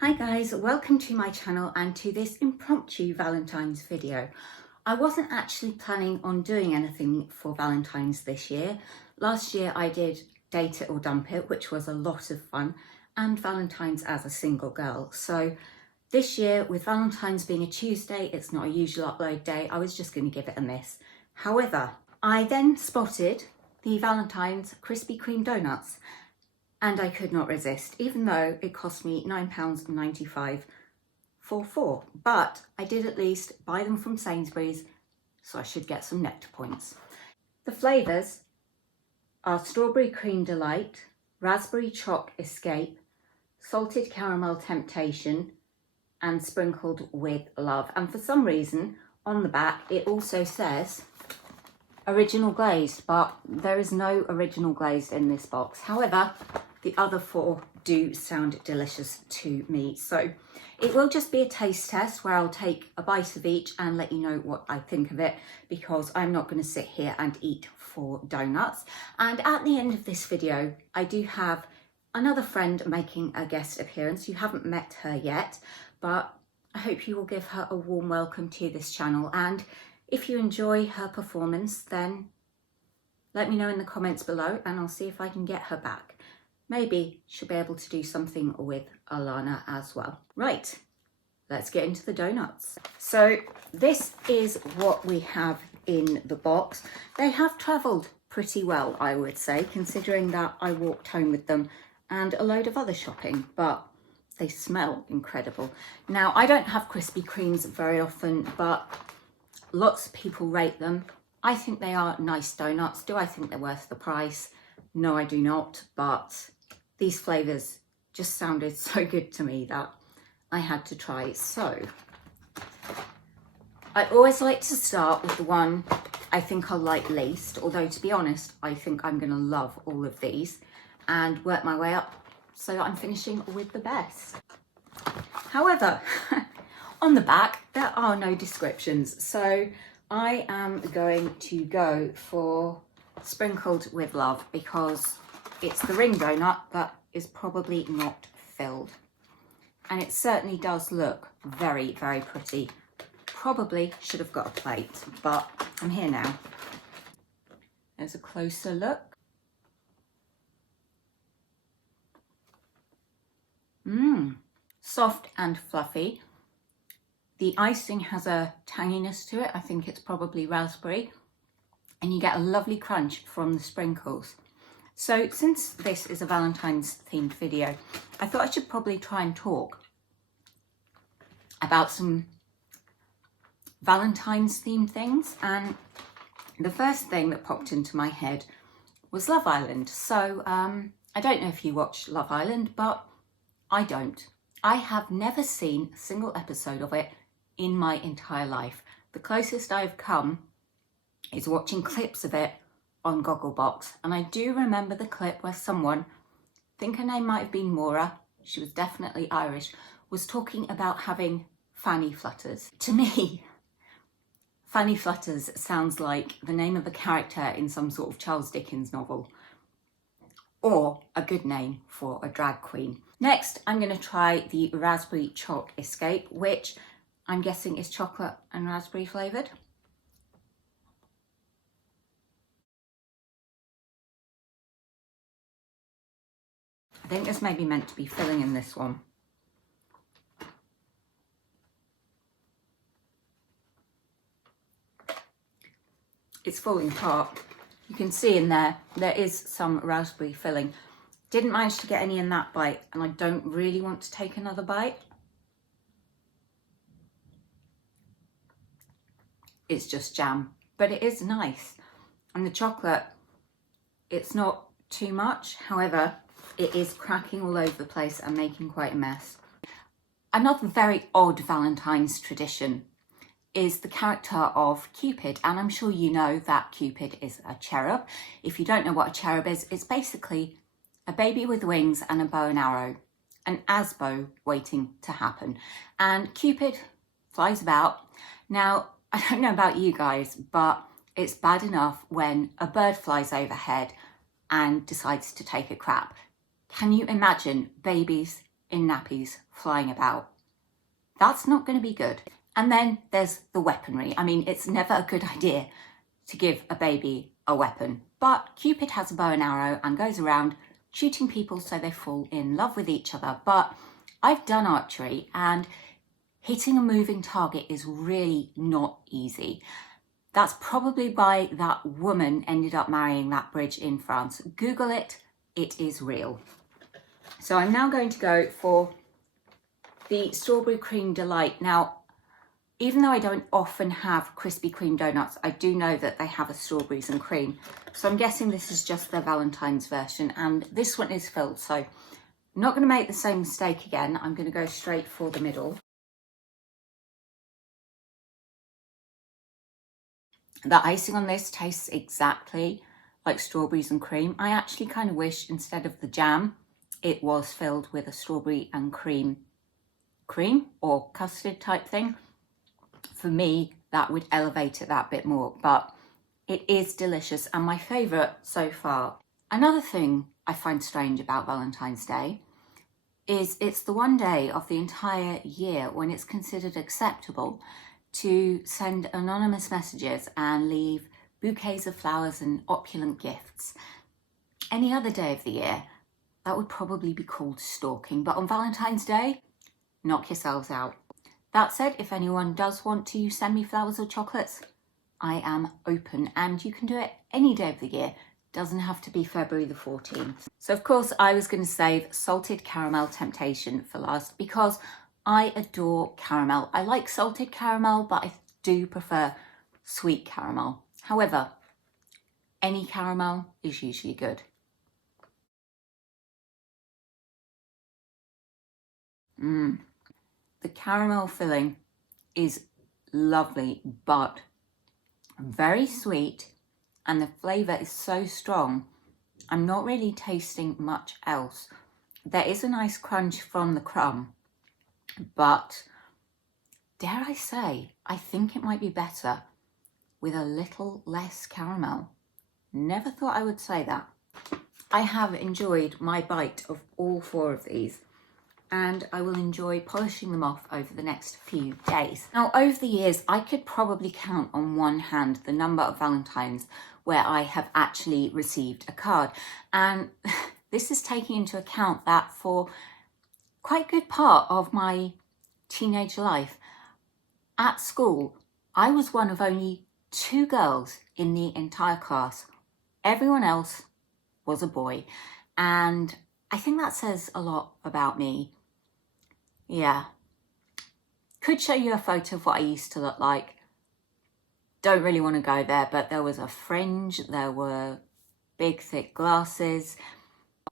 Hi guys, welcome to my channel and to this impromptu Valentine's video. I wasn't actually planning on doing anything for Valentine's this year. Last year I did Date It or Dump It, which was a lot of fun, and Valentine's as a single girl. So this year, with Valentine's being a Tuesday, it's not a usual upload day, I was just going to give it a miss. However, I then spotted the Valentine's Krispy Kreme donuts, and I could not resist, even though it cost me £9.95 for 4. But I did at least buy them from Sainsbury's, so I should get some nectar points. The flavours are Strawberry Cream Delight, Raspberry Choc Escape, Salted Caramel Temptation, and Sprinkled with Love. And for some reason, on the back, it also says Original Glazed, but there is no Original Glazed in this box. However, the other 4 do sound delicious to me. So it will just be a taste test where I'll take a bite of each and let you know what I think of it, because I'm not going to sit here and eat 4 donuts. And at the end of this video, I do have another friend making a guest appearance. You haven't met her yet, but I hope you will give her a warm welcome to this channel. And if you enjoy her performance, then let me know in the comments below and I'll see if I can get her back. Maybe she'll be able to do something with Alana as well. Right, let's get into the donuts. So this is what we have in the box. They have travelled pretty well, I would say, considering that I walked home with them and a load of other shopping, but they smell incredible. Now, I don't have Krispy Kremes very often, but lots of people rate them. I think they are nice donuts. Do I think they're worth the price? No, I do not, but these flavours just sounded so good to me that I had to try. So I always like to start with the one I think I'll like least, although to be honest, I think I'm going to love all of these, and work my way up so that I'm finishing with the best. However, on the back, there are no descriptions. So I am going to go for Sprinkled with Love because it's the ring donut that is probably not filled. And it certainly does look very, very pretty. Probably should have got a plate, but I'm here now. There's a closer look. Soft and fluffy. The icing has a tanginess to it. I think it's probably raspberry. And you get a lovely crunch from the sprinkles. So since this is a Valentine's themed video, I thought I should probably try and talk about some Valentine's themed things. And the first thing that popped into my head was Love Island. So I don't know if you watch Love Island, but I don't. I have never seen a single episode of it in my entire life. The closest I've come is watching clips of it on Gogglebox, and I do remember the clip where someone, I think her name might have been Maura, she was definitely Irish, was talking about having fanny flutters. To me, fanny flutters sounds like the name of a character in some sort of Charles Dickens novel, or a good name for a drag queen. Next, I'm going to try the Raspberry Choc Escape, which I'm guessing is chocolate and raspberry flavoured. I think this may be meant to be filling in this one. It's falling apart. You can see in there is some raspberry filling. Didn't manage to get any in that bite, and I don't really want to take another bite. It's just jam, but it is nice. And the chocolate, it's not too much. However, it is cracking all over the place and making quite a mess. Another very odd Valentine's tradition is the character of Cupid, and I'm sure you know that Cupid is a cherub. If you don't know what a cherub is, it's basically a baby with wings and a bow and arrow, an asbo waiting to happen. And Cupid flies about. Now, I don't know about you guys, but it's bad enough when a bird flies overhead and decides to take a crap. Can you imagine babies in nappies flying about. That's not going to be good. And then there's the weaponry. I mean, it's never a good idea to give a baby a weapon, but Cupid has a bow and arrow and goes around shooting people so they fall in love with each other. But I've done archery, and hitting a moving target is really not easy. That's probably why that woman ended up marrying that bridge in France. Google it, it is real. So I'm now going to go for the Strawberry Cream Delight. Now, even though I don't often have Krispy Kreme donuts, I do know that they have a strawberries and cream. So I'm guessing this is just their Valentine's version, and this one is filled. So I'm not going to make the same mistake again. I'm going to go straight for the middle. The icing on this tastes exactly like strawberries and cream. I actually kind of wish instead of the jam, it was filled with a strawberry and cream or custard type thing. For me, that would elevate it that bit more, but it is delicious and my favourite so far. Another thing I find strange about Valentine's Day is it's the one day of the entire year when it's considered acceptable to send anonymous messages and leave bouquets of flowers and opulent gifts. Any other day of the year, that would probably be called stalking, but on Valentine's Day, knock yourselves out. That said, if anyone does want to send me flowers or chocolates, I am open, and you can do it any day of the year. Doesn't have to be February the 14th. So of course I was going to save Salted Caramel Temptation for last because I adore caramel. I like salted caramel, but I do prefer sweet caramel. However, any caramel is usually good. The caramel filling is lovely, but very sweet, and the flavour is so strong. I'm not really tasting much else. There is a nice crunch from the crumb, but dare I say, I think it might be better with a little less caramel. Never thought I would say that. I have enjoyed my bite of all 4 of these, and I will enjoy polishing them off over the next few days. Now, over the years, I could probably count on one hand the number of Valentines where I have actually received a card. And this is taking into account that for quite a good part of my teenage life, at school, I was one of only 2 girls in the entire class. Everyone else was a boy. And I think that says a lot about me. Yeah. Could show you a photo of what I used to look like. Don't really want to go there, but there was a fringe, there were big thick glasses.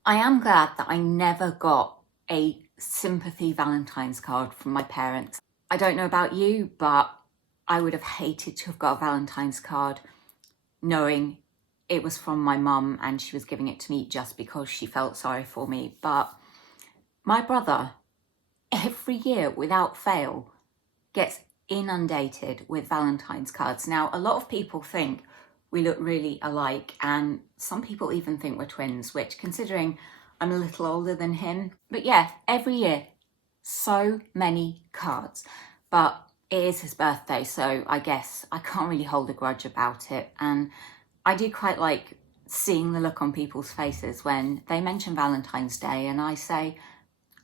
I am glad that I never got a sympathy Valentine's card from my parents. I don't know about you, but I would have hated to have got a Valentine's card knowing it was from my mum and she was giving it to me just because she felt sorry for me. But my brother, every year without fail, gets inundated with Valentine's cards. Now, a lot of people think we look really alike, and some people even think we're twins, which, considering I'm a little older than him. But yeah, every year, so many cards. But it is his birthday, so I guess I can't really hold a grudge about it. And I do quite like seeing the look on people's faces when they mention Valentine's Day and I say,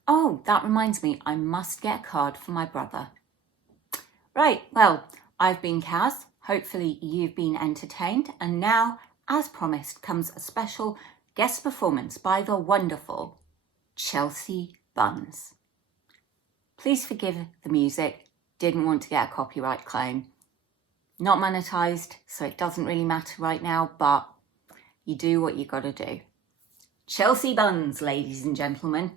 oh, that reminds me, I must get a card for my brother. Right, well, I've been Kaz. Hopefully you've been entertained. And now, as promised, comes a special guest performance by the wonderful Chelsea Bunns. Please forgive the music. Didn't want to get a copyright claim. Not monetized, so it doesn't really matter right now, but you do what you gotta do. Chelsea Bunns, ladies and gentlemen.